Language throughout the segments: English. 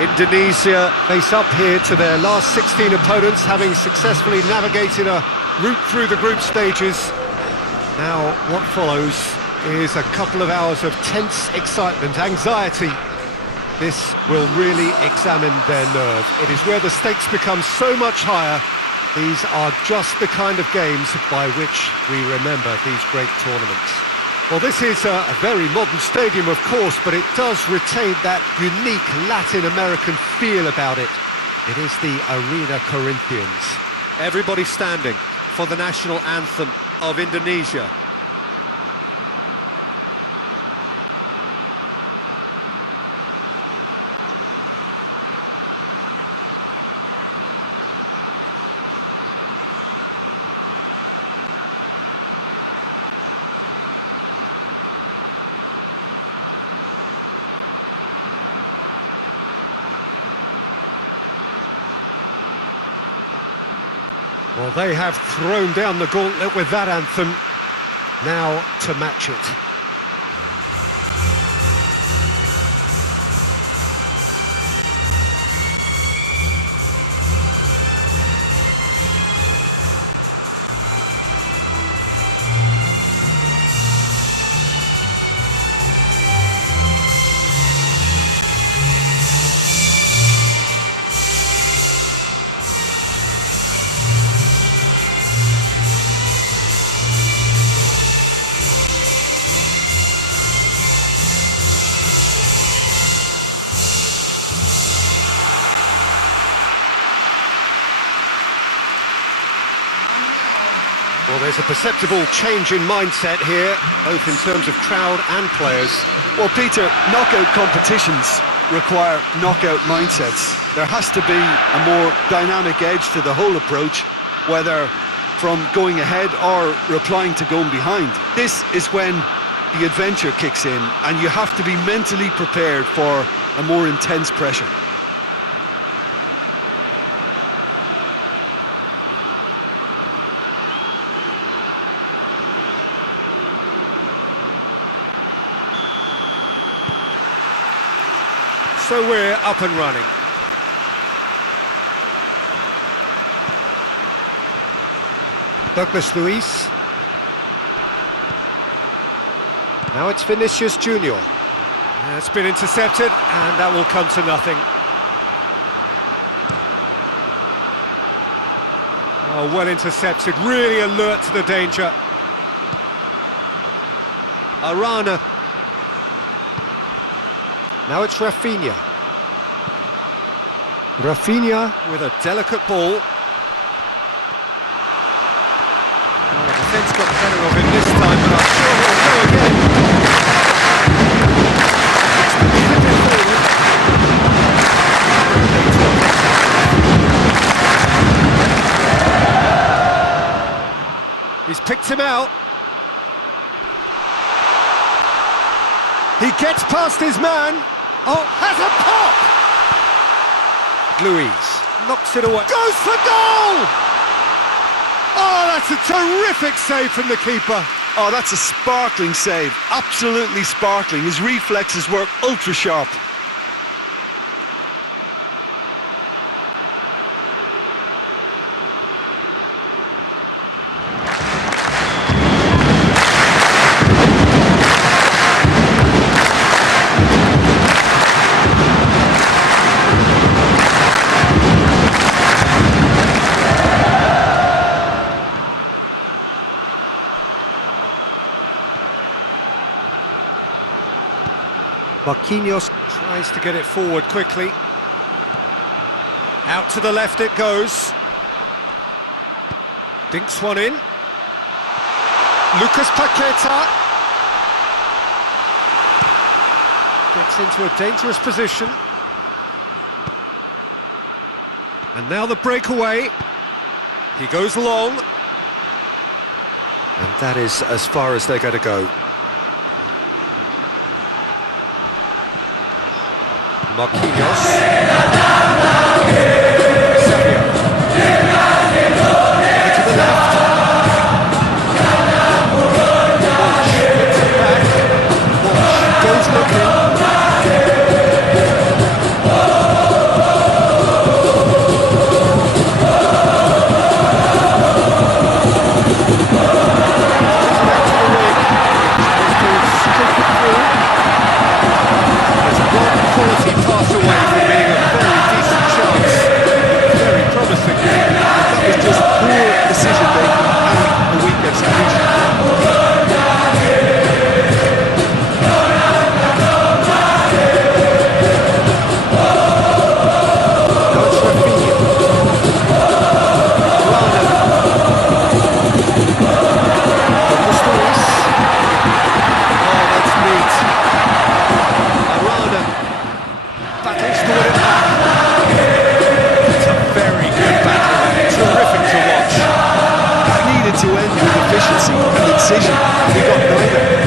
Indonesia face up here to their last 16 opponents, having successfully navigated a route through the group stages. Now, what follows is a couple of hours of tense excitement, anxiety. This will really examine their nerve. It is where the stakes become so much higher. These are just the kind of games by which we remember these great tournaments. Well, this is a very modern stadium, of course, but it does retain that unique Latin American feel about it. It is the Arena Corinthians. Everybody standing for the national anthem of Indonesia. Well, they have thrown down the gauntlet with that anthem. Now to match it. Well, there's a perceptible change in mindset here, both in terms of crowd and players. Well, Peter, knockout competitions require knockout mindsets. There has to be a more dynamic edge to the whole approach, whether from going ahead or replying to going behind. This is when the adventure kicks in, and you have to be mentally prepared for a more intense pressure. So we're up and running. Douglas Luiz. Now it's Vinicius Junior. It's been intercepted, and that will come to nothing. Oh, well intercepted, really alert to the danger. Arana. Now it's Rafinha. Rafinha with a delicate ball. Well, the defence got the better of him this time, but I'm sure he'll go again. He's picked him out. He gets past his man. Oh, has a pop! Luiz knocks it away. Goes for goal! Oh, that's a terrific save from the keeper. Oh, that's a sparkling save. Absolutely sparkling. His reflexes work ultra sharp. Marquinhos tries to get it forward quickly. Out to the left it goes. Dinks one in. Lucas Paqueta gets into a dangerous position. And now the breakaway. He goes long. And that is as far as they're going to go. Marquinhos. Savio. To the left. Goes looking. precision, and he got neither.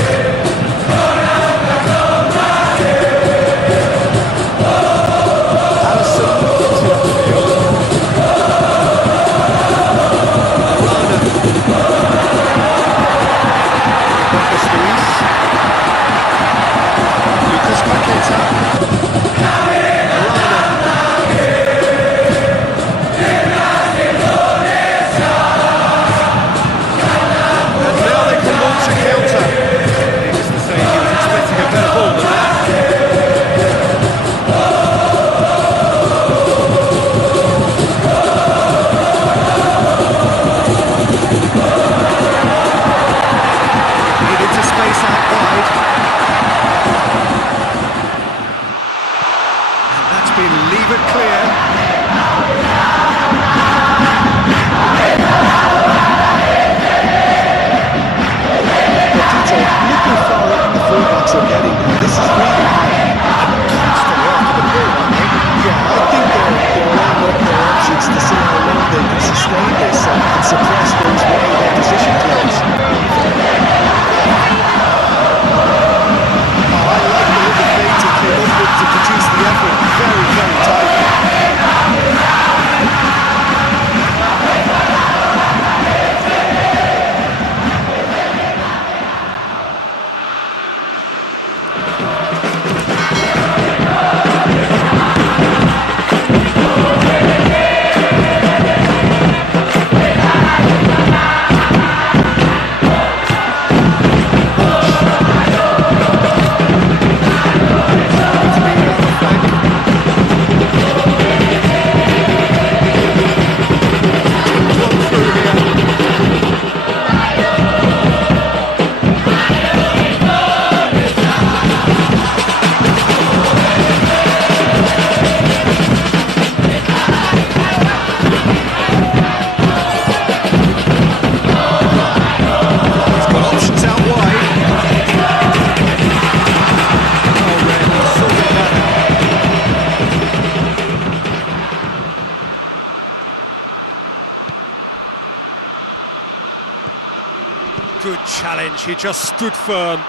Good challenge, he just stood firm.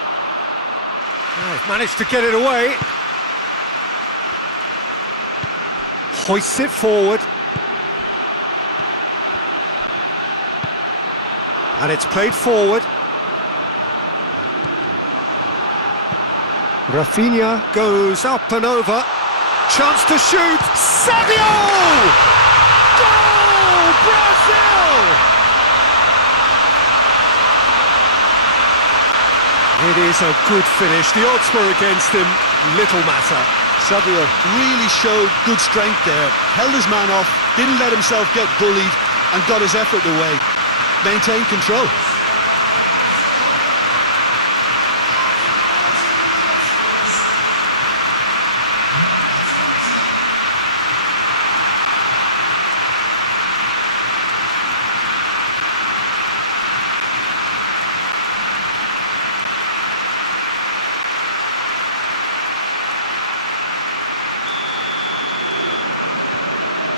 He's managed to get it away. Hoists it forward. And it's played forward. Rafinha goes up and over. Chance to shoot. Sadio! Goal! Brazil! It is a good finish. The odds were against him. Little matter. Sadio really showed good strength there. Held his man off, didn't let himself get bullied, and got his effort away. Maintained control.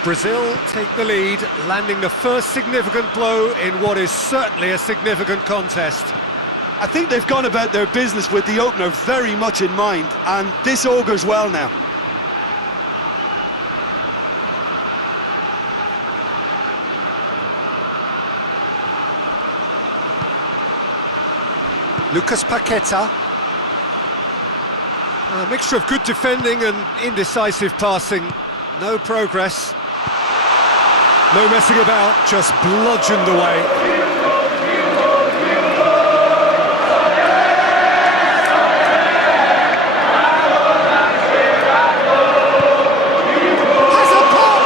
Brazil take the lead, landing the first significant blow in what is certainly a significant contest. I think they've gone about their business with the opener very much in mind, and this augurs well now. Lucas Paqueta. A mixture of good defending and indecisive passing. No progress. No messing about, just bludgeoned away. Has a pop!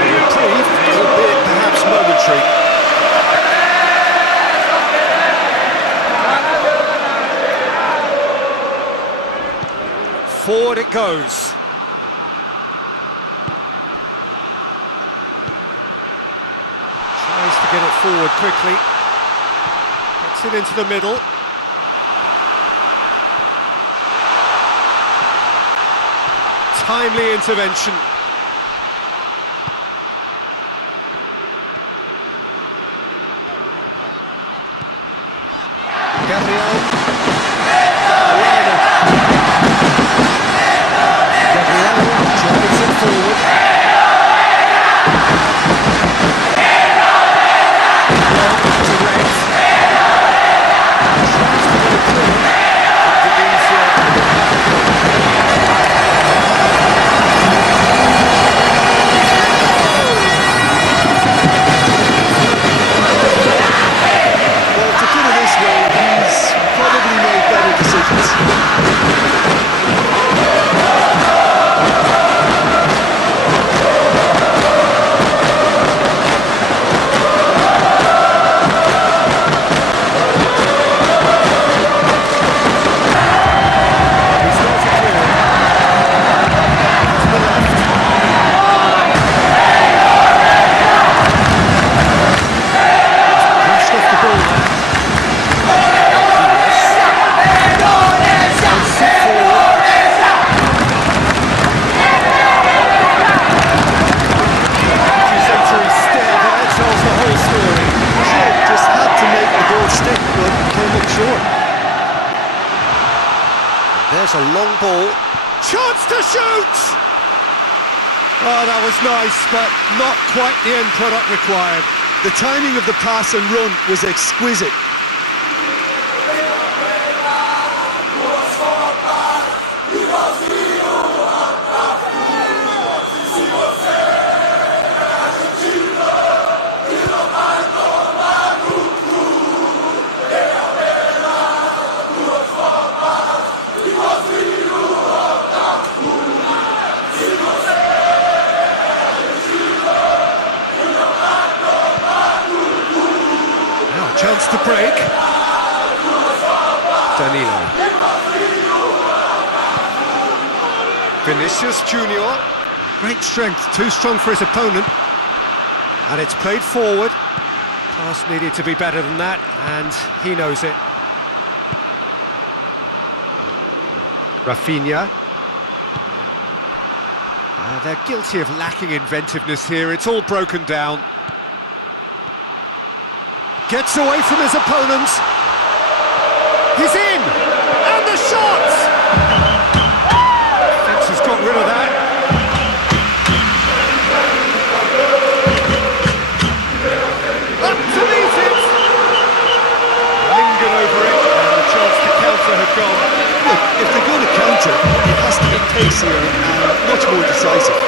Reprieve, albeit perhaps momentary. Forward it goes. Tries to get it forward quickly. Gets it into the middle. Timely intervention. There's a long ball. Chance to shoot! Oh, that was nice, but not quite the end product required. The timing of the pass and run was exquisite. Chance to break. Danilo. Vinicius Junior. Great strength, too strong for his opponent. And it's played forward. Pass needed to be better than that, and he knows it. Rafinha. They're guilty of lacking inventiveness here. It's all broken down. Gets away from his opponent. He's in! And the shot! Defence has got rid of that. Up to meet it! Lingered over it, and the chance to counter had gone. Look, if they're going to counter, it has to be pacier and much more decisive.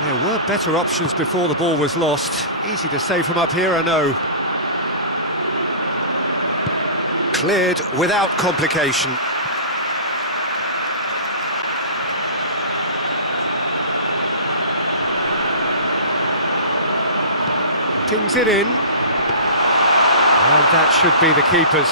There were better options before the ball was lost. Easy to say from up here, I know. Cleared without complication. Pings it in. And that should be the keeper's.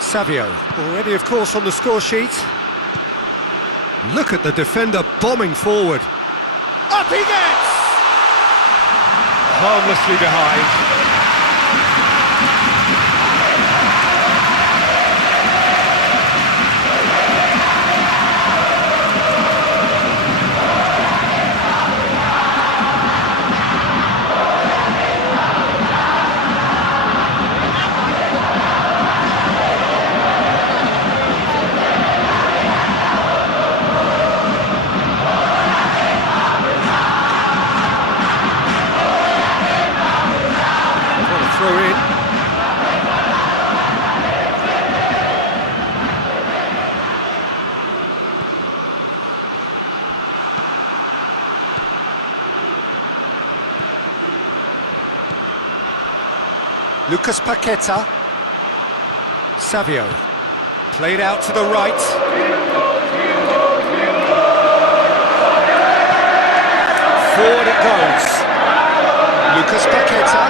Savio, already of course on the score sheet. Look at the defender bombing forward. Up he gets! Harmlessly behind. Lucas Paqueta. Savio. Played out to the right. Forward it goes. Lucas Paqueta.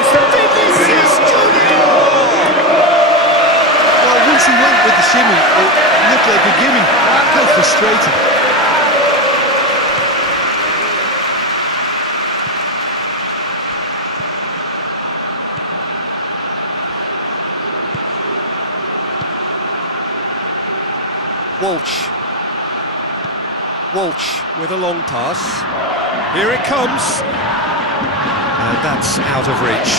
It's the Vinicius Junior! Well, once he went with the shimmy, it looked like a gimme. How frustrating. Walsh with a long pass. Here it comes. And that's out of reach.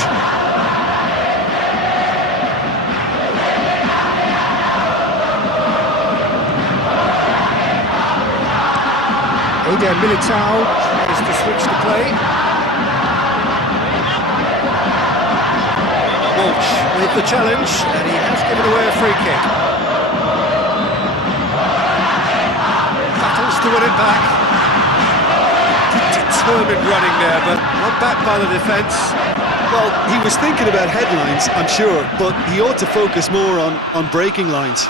Eder Militao tries to switch the play. Walsh with the challenge, and he has given away a free kick. To win it back. Determined running there, but not back by the defence. Well, he was thinking about headlines, I'm sure, but he ought to focus more on breaking lines.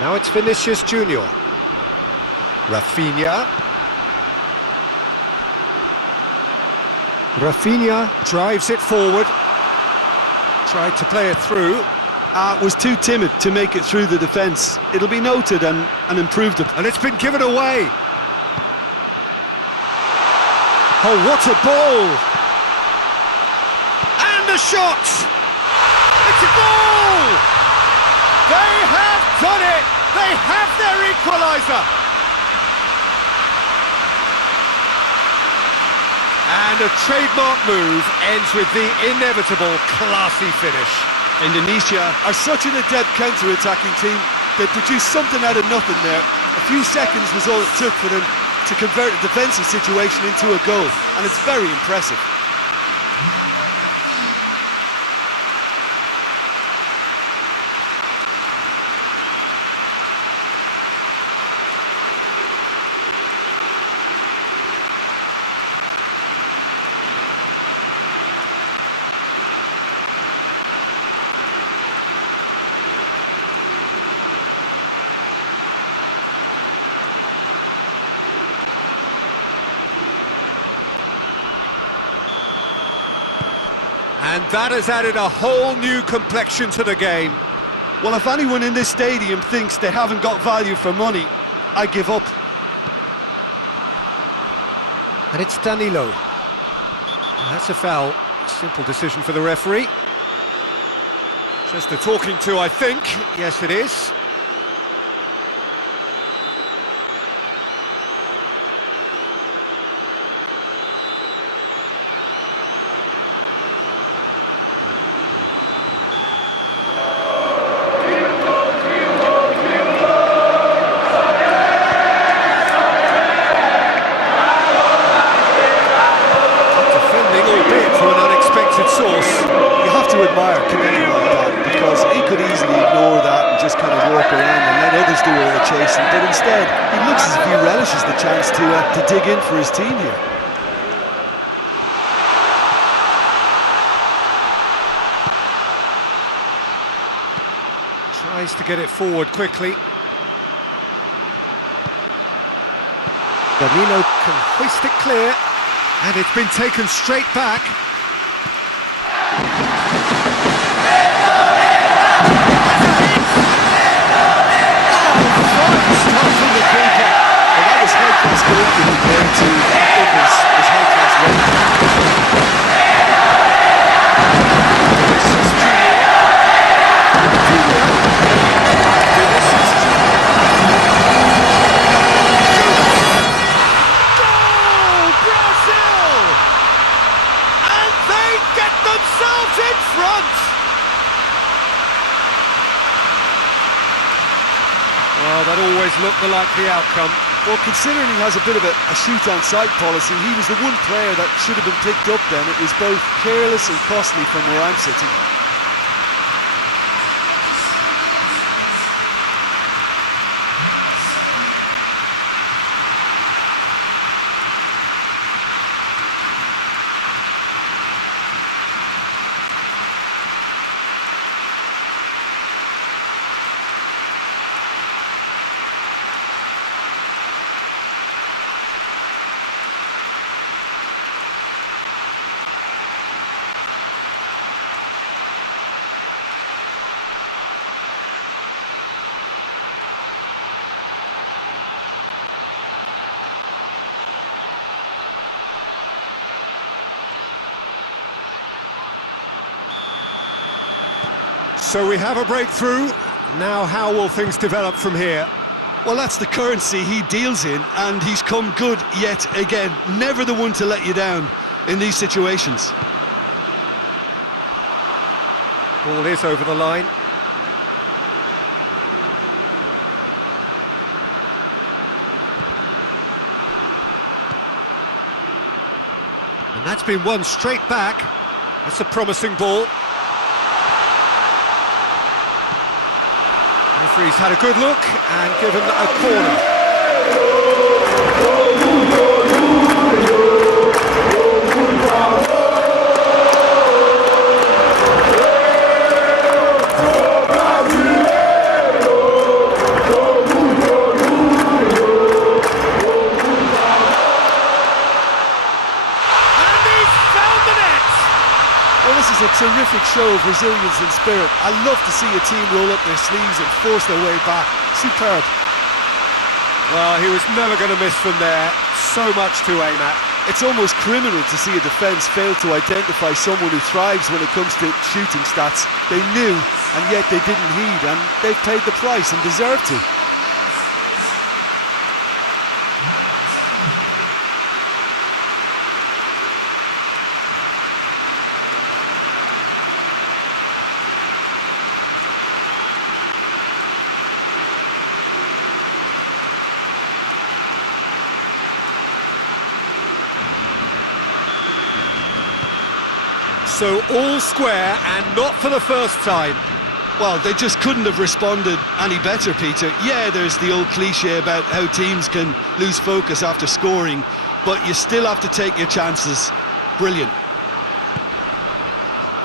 Now it's Vinicius Junior. Rafinha. Rafinha drives it forward. Tried to play it through. Was too timid to make it through the defence. It'll be noted and improved upon. And it's been given away. Oh, what a ball! And a shot! It's a goal! They have done it! They have their equaliser! And a trademark move ends with the inevitable classy finish. Indonesia are such an adept counter-attacking team. They produced something out of nothing there. A few seconds was all it took for them to convert a defensive situation into a goal, and it's very impressive. And that has added a whole new complexion to the game. Well, if anyone in this stadium thinks they haven't got value for money, I give up. And it's Danilo. That's a foul. Simple decision for the referee. Just a talking to, I think. Yes, it is. Admire committing like that, because he could easily ignore that and just kind of walk around and let others do all the chasing, but instead he looks as if he relishes the chance to dig in for his team here. Tries to get it forward quickly. Danilo can hoist it clear, and it's been taken straight back. That was high-class goalkeeping compared to others was high-class running. Goal, Brazil! And they get themselves in front! Well, that always looked the likely outcome. Well, considering he has a bit of a shoot-on-sight policy, he was the one player that should have been picked up then. It was both careless and costly from where I'm sitting. So we have a breakthrough. Now how will things develop from here? Well, that's the currency he deals in, and he's come good yet again. Never the one to let you down in these situations. Ball is over the line. And that's been won straight back. That's a promising ball. Referee's had a good look and given a corner. A terrific show of resilience and spirit. I love to see a team roll up their sleeves and force their way back. Superb. Well, he was never going to miss from there. So much to aim at. It's almost criminal to see a defence fail to identify someone who thrives when it comes to shooting stats. They knew, and yet they didn't heed, and they've paid the price and deserve to. So all square, and not for the first time. Well, they just couldn't have responded any better, Peter. Yeah, there's the old cliche about how teams can lose focus after scoring, but you still have to take your chances. Brilliant.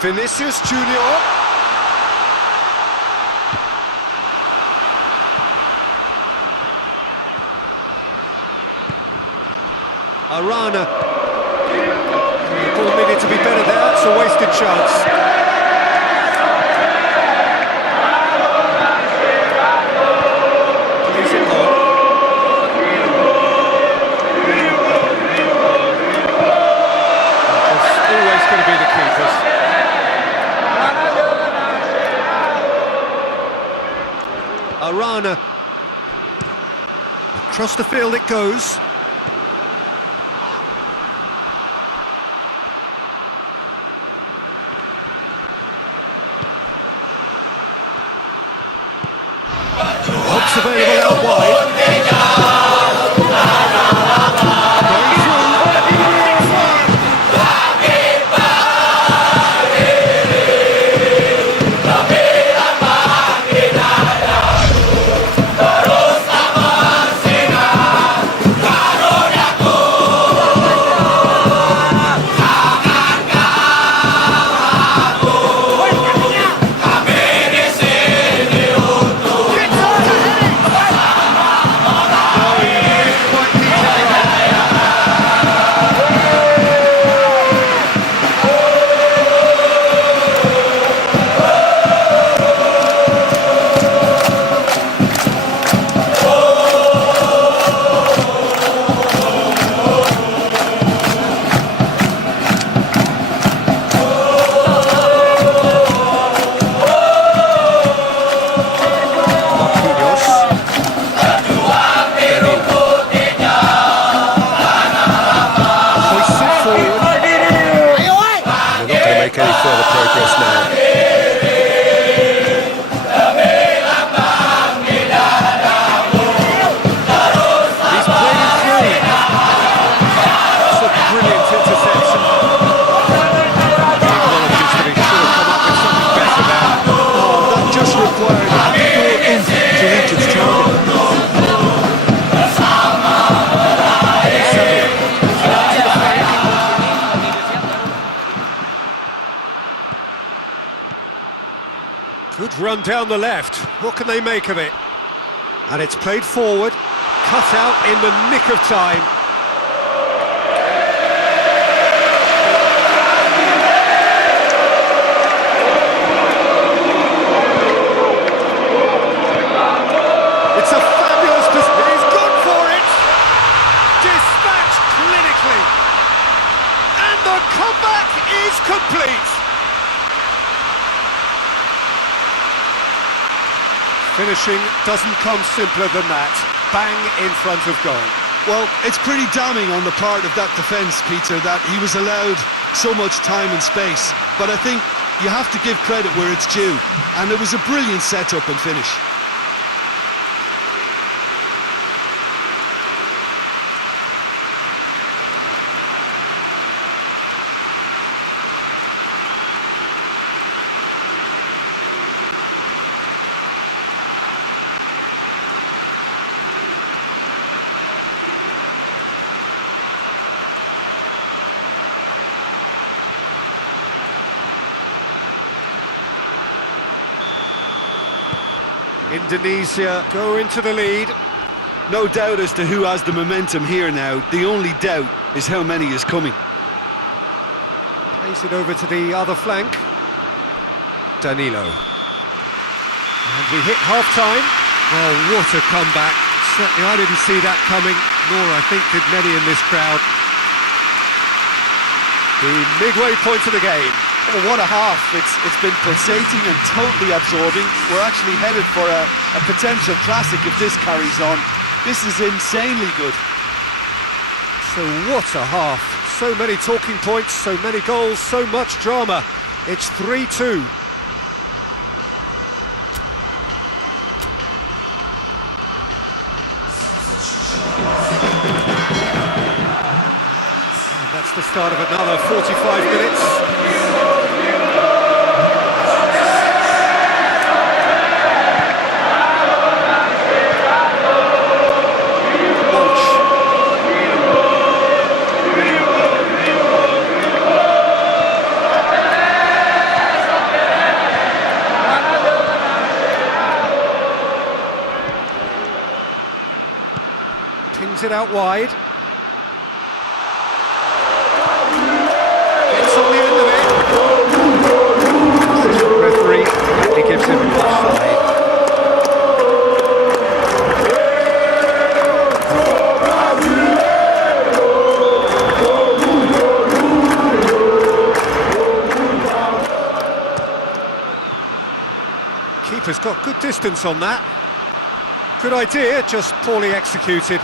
Vinicius Junior. Arana. The ball needed to be better there. It's a wasted chance. Plays it on. It's always going to be the keepers. Arana. Across the field it goes. Available out wide. Going any further progress now. He's playing through. It's a brilliant interception. He acknowledges that he should have come up with something better there. Oh, that just required a more oomph to reach its target. Good run down the left. What can they make of it? And it's played forward, cut out in the nick of time. It's a fabulous position. He's gone for it. Dispatched clinically. And the comeback is complete. Finishing doesn't come simpler than that. Bang in front of goal. Well, it's pretty damning on the part of that defence, Peter, that he was allowed so much time and space. But I think you have to give credit where it's due, and it was a brilliant setup and finish. Indonesia go into the lead. No doubt as to who has the momentum here now. The only doubt is how many is coming. Plays it over to the other flank. Danilo. And we hit half-time. Well, what a comeback. Certainly I didn't see that coming, nor I think did many in this crowd. The midway point of the game. Oh, what a half. It's been pulsating and totally absorbing. We're actually headed for a potential classic if this carries on. This is insanely good. So what a half. So many talking points, so many goals, so much drama. It's 3-2. And that's the start of another 45 minutes. Pings it out wide. Gets on the end of it. Referee, he gives him a offside. Keeper's got good distance on that. Good idea, just poorly executed.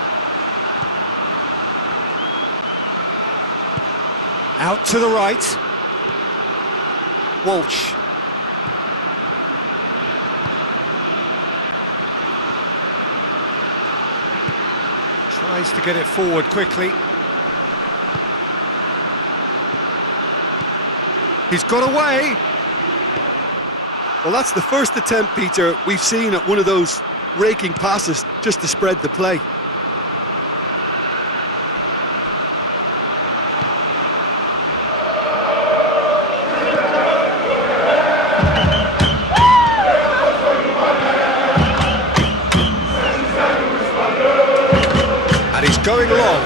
Out to the right. Walsh. Tries to get it forward quickly. He's got away. Well, that's the first attempt, Peter, we've seen at one of those raking passes just to spread the play. And he's going long.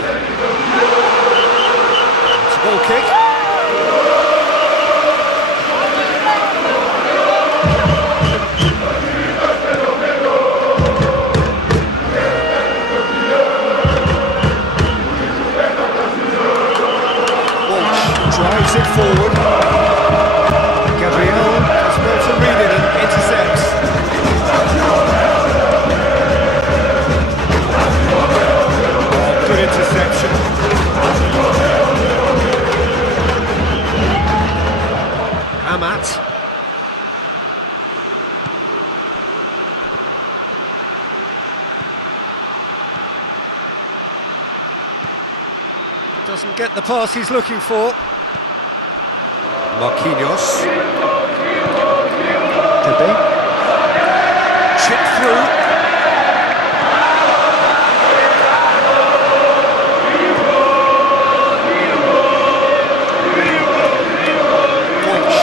It's a goal kick. Drives it forward. Gabriel has well to read it and intercepts. Good interception. Amat. Doesn't get the pass he's looking for. Marquinhos. Pepe. Chip through. Walsh.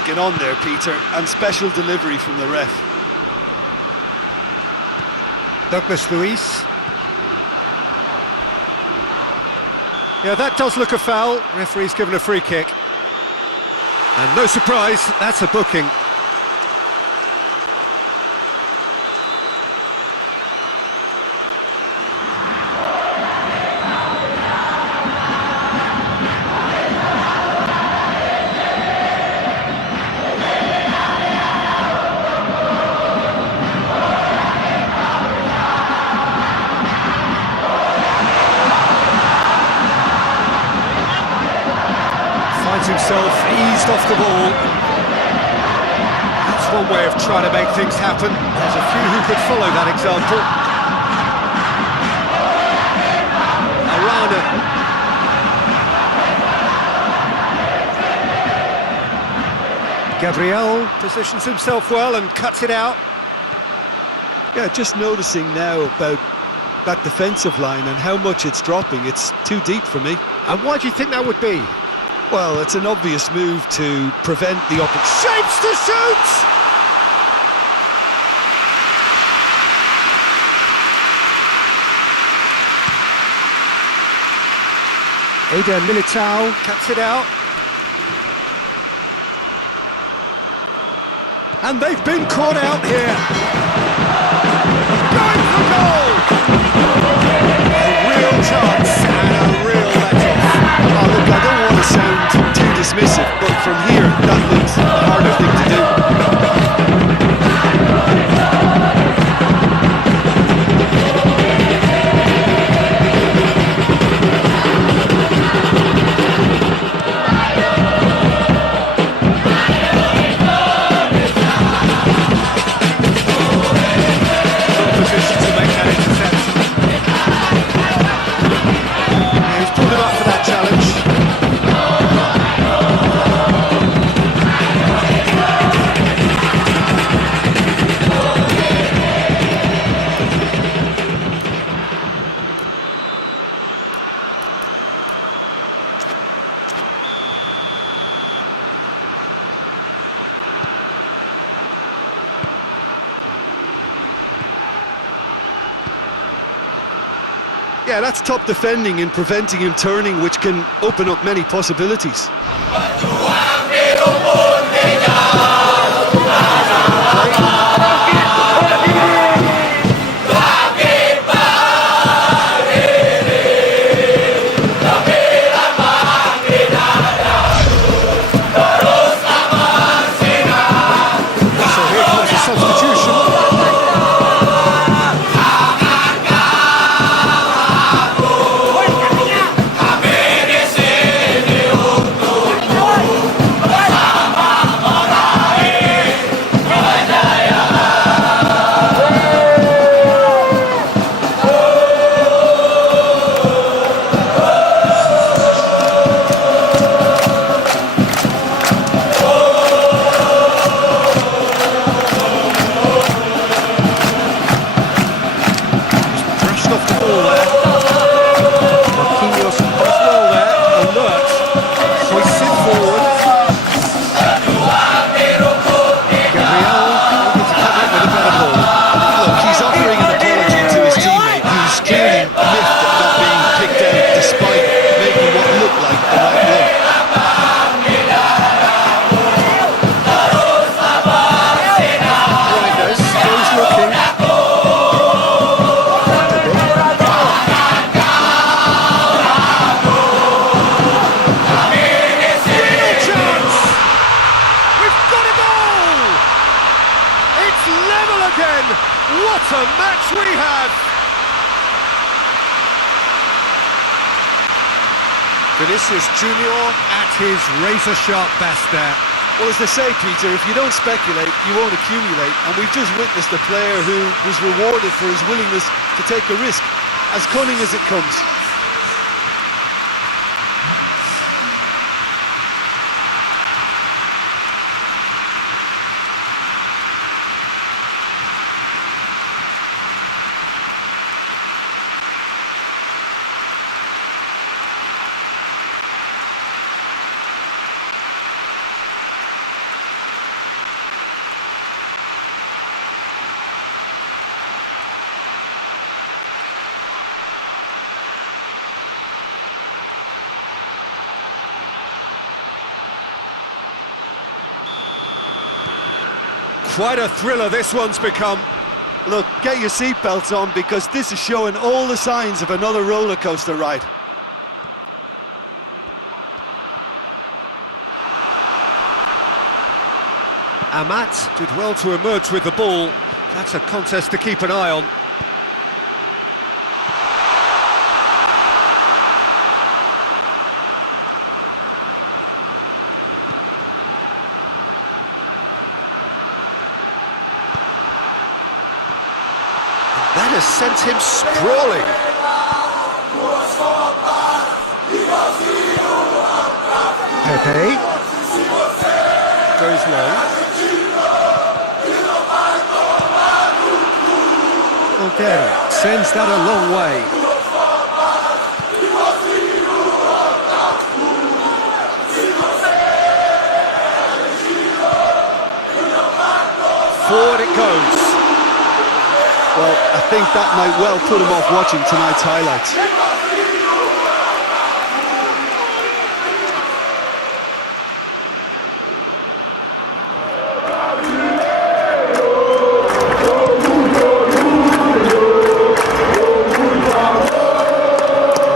taken on there, Peter, and special delivery from the ref. Douglas Luiz. Yeah, that does look a foul. Referee's given a free kick. And no surprise, that's a booking. Himself eased off the ball. That's one way of trying to make things happen. There's a few who could follow that example. Arana. Gabriel positions himself well and cuts it out. Yeah, just noticing now about that defensive line and how much it's dropping. It's too deep for me. And why do you think that would be? Well, it's an obvious move to prevent the shapes to shoot! Eder Militao cuts it out. And they've been caught out here. Going for goal! A real chance and a real let-off. Oh, look, I don't want to sound too dismissive, but from here, that looks the harder thing to do. Position to make that interception. He's pulled him up for that challenge. Yeah, that's top defending and preventing him turning, which can open up many possibilities. So here comes the substitution. What a match we have! Vinicius Junior at his razor-sharp best there. Well, as they say, Peter, if you don't speculate, you won't accumulate. And we've just witnessed a player who was rewarded for his willingness to take a risk, as cunning as it comes. Quite a thriller this one's become. Look, get your seatbelts on because this is showing all the signs of another roller coaster ride. Amat did well to emerge with the ball. That's a contest to keep an eye on. That has sent him sprawling. Pepe goes low. Agar sends that a long way. Forward it goes. Well, I think that might well put him off watching tonight's highlights.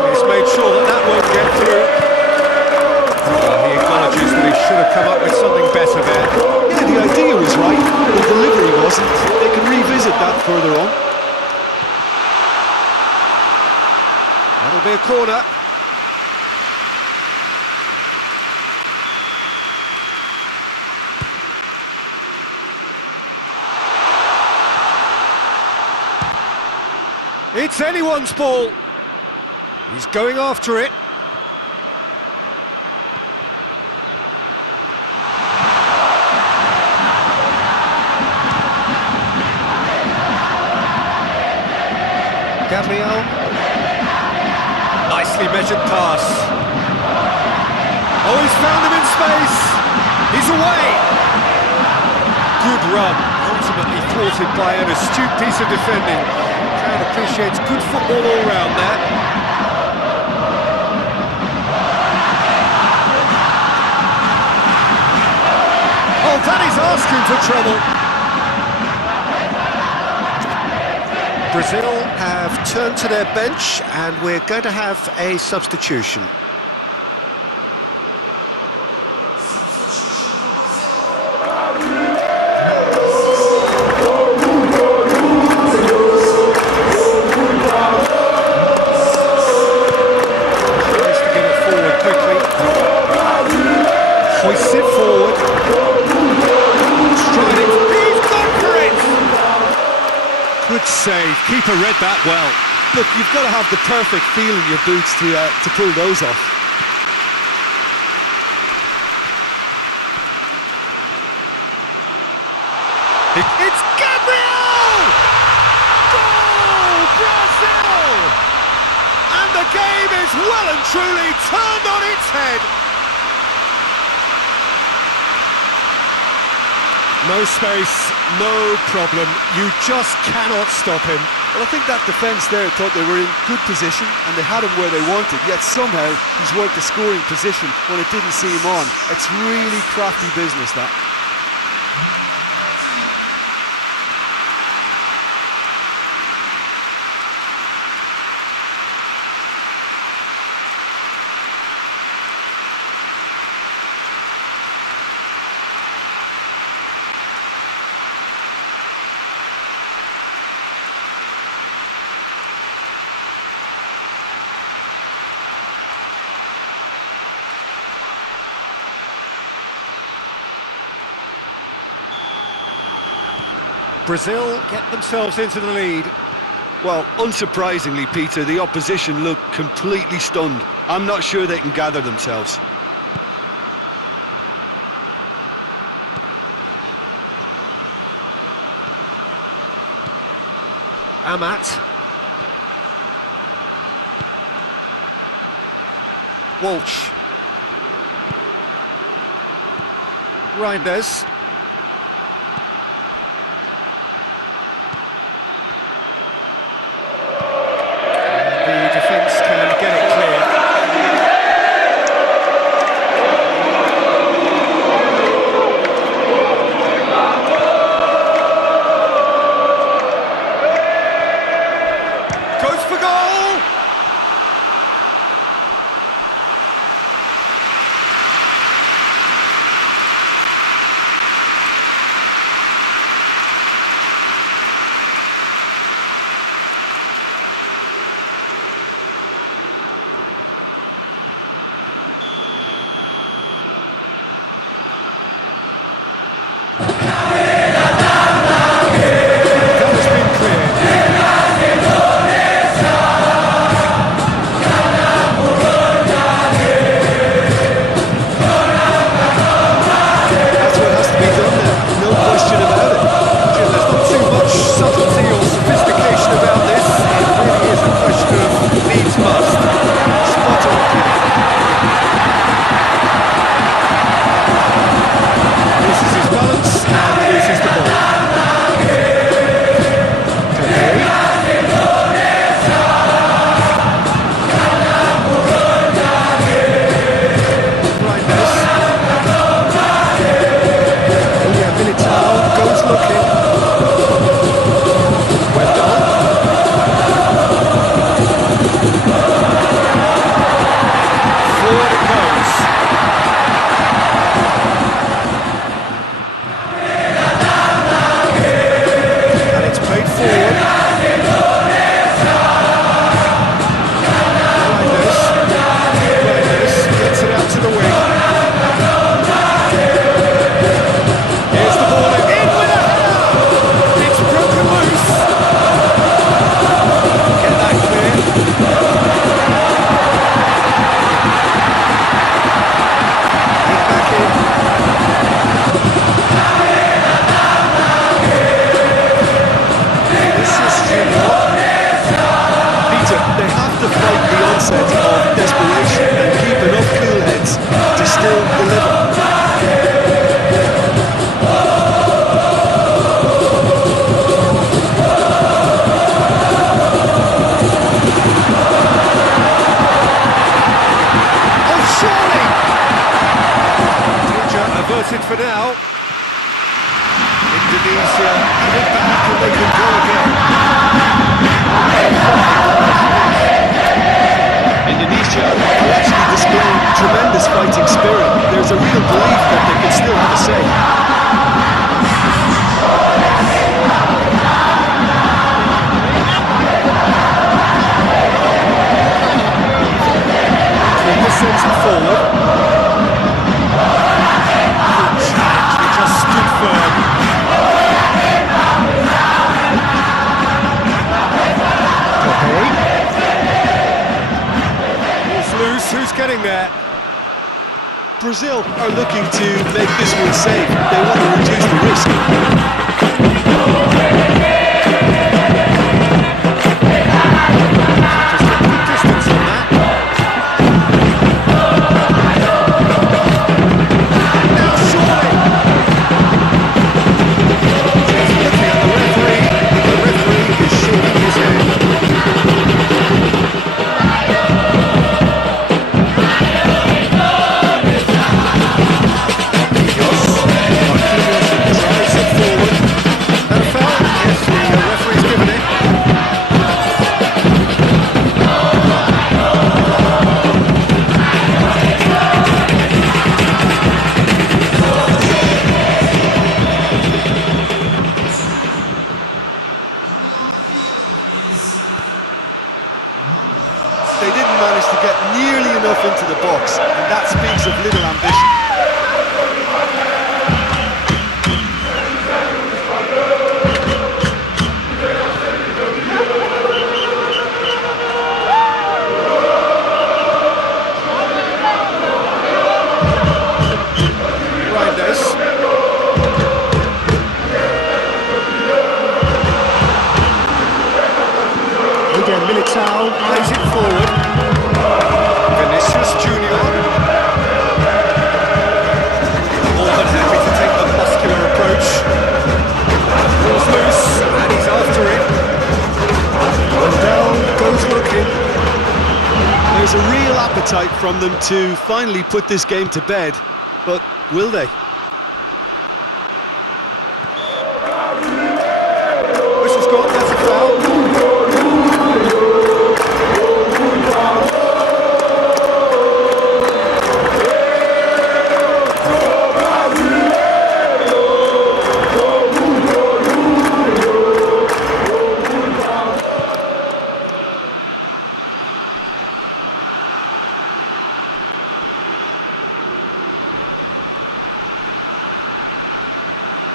He's made sure that that won't get through. He acknowledges that he should have come up with something better there. Yeah, the idea was right, the delivery wasn't. They can revisit that further on. That'll be a corner. It's anyone's ball. He's going after it. Gabriel. Nicely measured pass. Oh, he's found him in space. He's away. Good run. Ultimately thwarted by an astute piece of defending. Crowd appreciates good football all round there. Oh, that is asking for trouble. Brazil have turned to their bench and we're going to have a substitution. Tries to get it forward quickly. Hoists it forward. Striding. He's gone for it! Good save. Keeper read that well. Look, you've got to have the perfect feel in your boots to pull those off. It's Gabriel! Goal! Brazil! And the game is well and truly turned on its head. No space, no problem. You just cannot stop him. Well, I think that defence there thought they were in good position and they had him where they wanted, yet somehow he's worked the scoring position when it didn't see him on. It's really crafty business, that. Brazil get themselves into the lead. Well, unsurprisingly, Peter, the opposition look completely stunned. I'm not sure they can gather themselves. Amat. Walsh. Reinders. The defence can get it clear. Brazil are looking to make this one safe. They want to reduce the risk. Just a good distance on that. Now surely. He's looking at the referee, and the referee is shaking his head. They didn't manage to get nearly enough into the box, and that speaks of little ambition. Militao plays it forward. Vinicius Junior. More than happy to take the muscular approach. Ball's loose, and he's after it. Wendell goes looking. There's a real appetite from them to finally put this game to bed, but will they? Whistle's gone, that's a foul.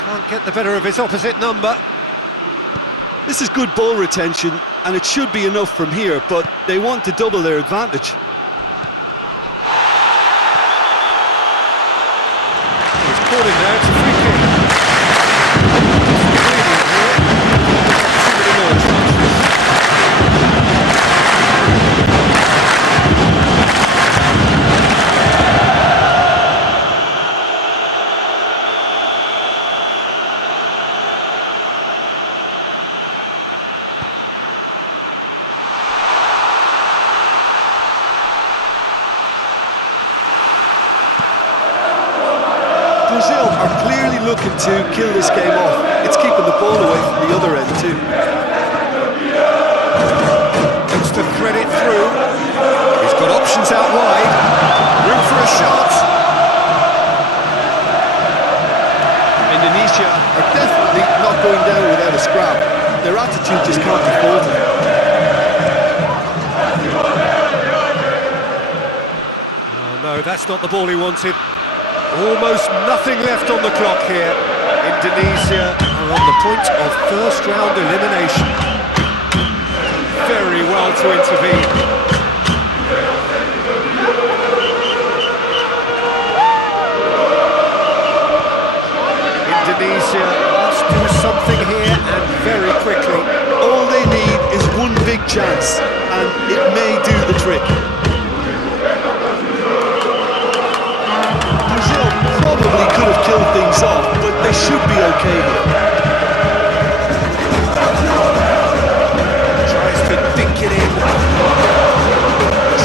Can't get the better of his opposite number. This is good ball retention, and it should be enough from here, but they want to double their advantage. He's caught him there, it's a free kick. Brazil are clearly looking to kill this game off. It's keeping the ball away from the other end too. Looks to thread it through. He's got options out wide. Room for a shot. Indonesia are definitely not going down without a scrap. Their attitude just can't be faulted. Oh no, that's not the ball he wanted. Almost nothing left on the clock here. Indonesia are on the point of first-round elimination. Very well to intervene. Indonesia must do something here, and very quickly. All they need is one big chance, and it may do the trick. Brazil probably could have killed things off, but they should be okay here. Tries to dink it in.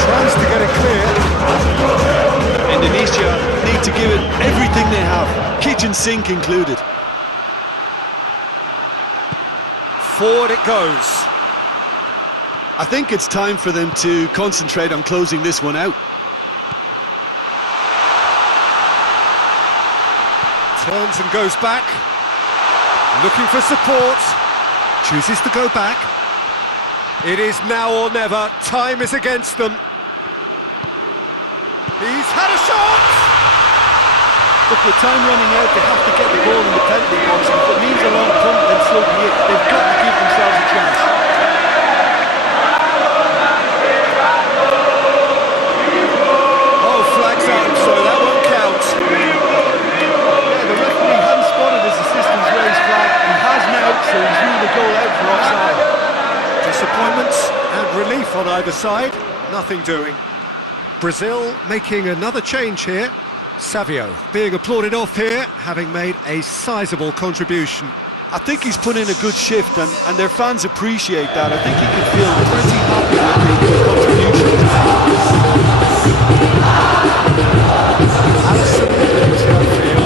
Tries to get it clear. Indonesia need to give it everything they have, kitchen sink included. Forward it goes. I think it's time for them to concentrate on closing this one out. Turns and goes back. Looking for support. Chooses to go back. It is now or never. Time is against them. He's had a shot! Look, with time running out, they have to get the ball in the penalty box. If it means a long punt, then so be it. They've got to give themselves a chance. Oh, flags up, so that won't count. disappointment and relief on either side. Nothing doing. Brazil making another change here. Savio being applauded off here, having made a sizable contribution. I think he's put in a good shift, and their fans appreciate that. I think he can feel pretty happy with the contribution Alisson was outfield.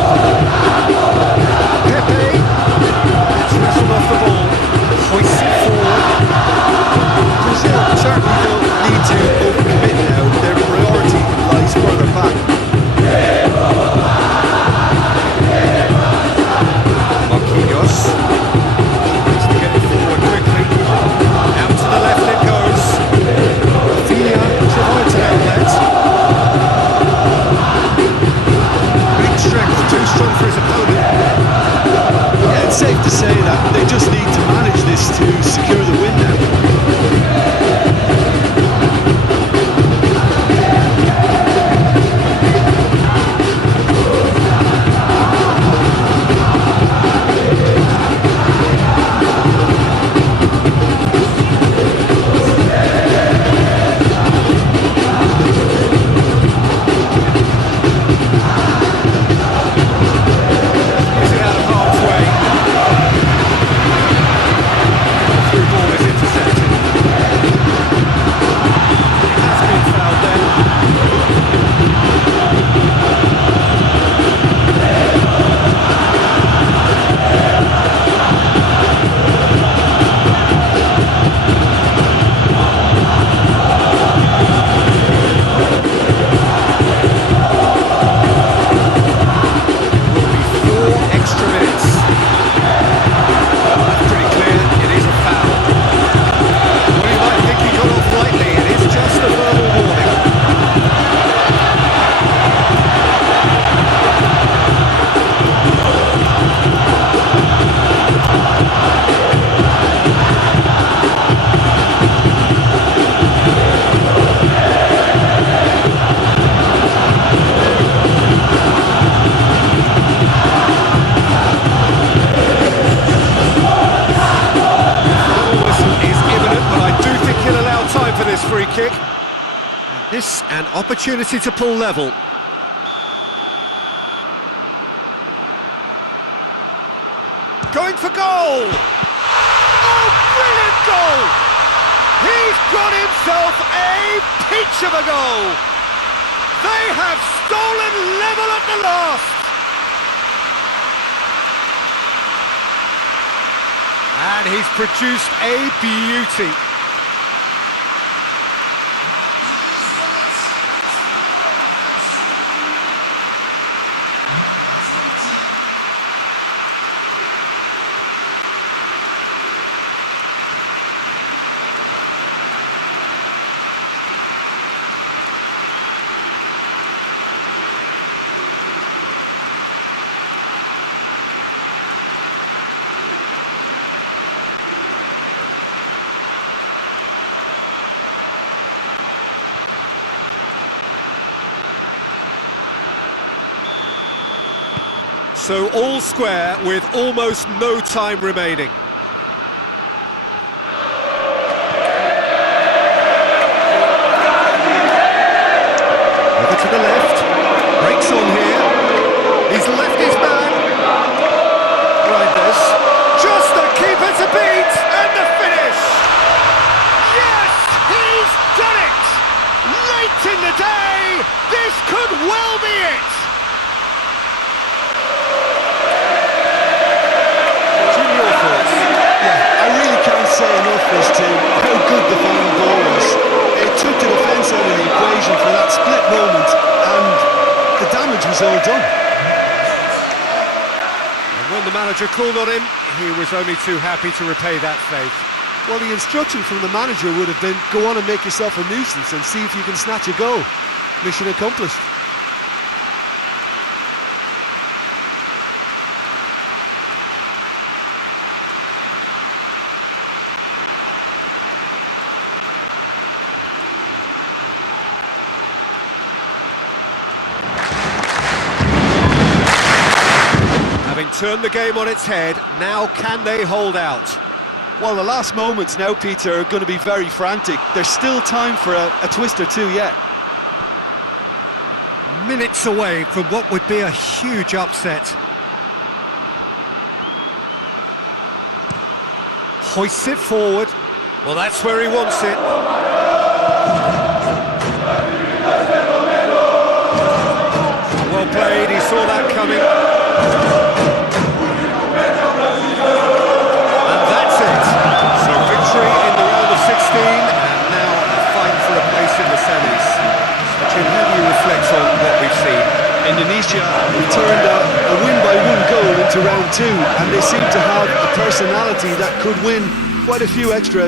Pepe gets wrestled off the ball, hoists it forward. Brazil certainly don't need to overcommit now. Their priority lies further back. Marquinhos needs to get it forward quickly. Out to the left it goes. Villa provides an outlet. Big strength, too strong for his opponent. Yeah, it's safe to say that they just need to manage this to secure the win now. Is it out of harm's way? The through ball is intercepted. It has been fouled then. Four extra minutes. That's pretty clear, it is a foul. Well, you might think he got off lightly, it is just a verbal warning. Final whistle is imminent, but I do think he'll allow time for this free kick. And this an opportunity to pull level. Going for goal! Oh, brilliant goal! He's got himself a peach of a goal! They have stolen level at the last! And he's produced a beauty. So all square with almost no time remaining. Over to the left, breaks on here. He's left his man. Reinders, just the keeper to beat, and the finish. Yes, he's done it. Late in the day, this could well be it. Say enough as to how good the final goal was. It took the defence out of the equation for that split moment, and the damage was all done. And when the manager called on him, he was only too happy to repay that faith. Well, the instruction from the manager would have been, go on and make yourself a nuisance and see if you can snatch a goal. Mission accomplished. Having turned the game on its head, now can they hold out? Well, the last moments now, Peter, are going to be very frantic. There's still time for a twist or two yet. Minutes away from what would be a huge upset. Hoists it forward. Well, that's where he wants it. Well played, he saw that coming. And that's it. So victory in the round of 16, and now a fight for a place in the semis. Sachin, how do you reflect on what we've seen? Indonesia returned a win-by-one goal into round two, and they seem to have a personality that could win quite a few extra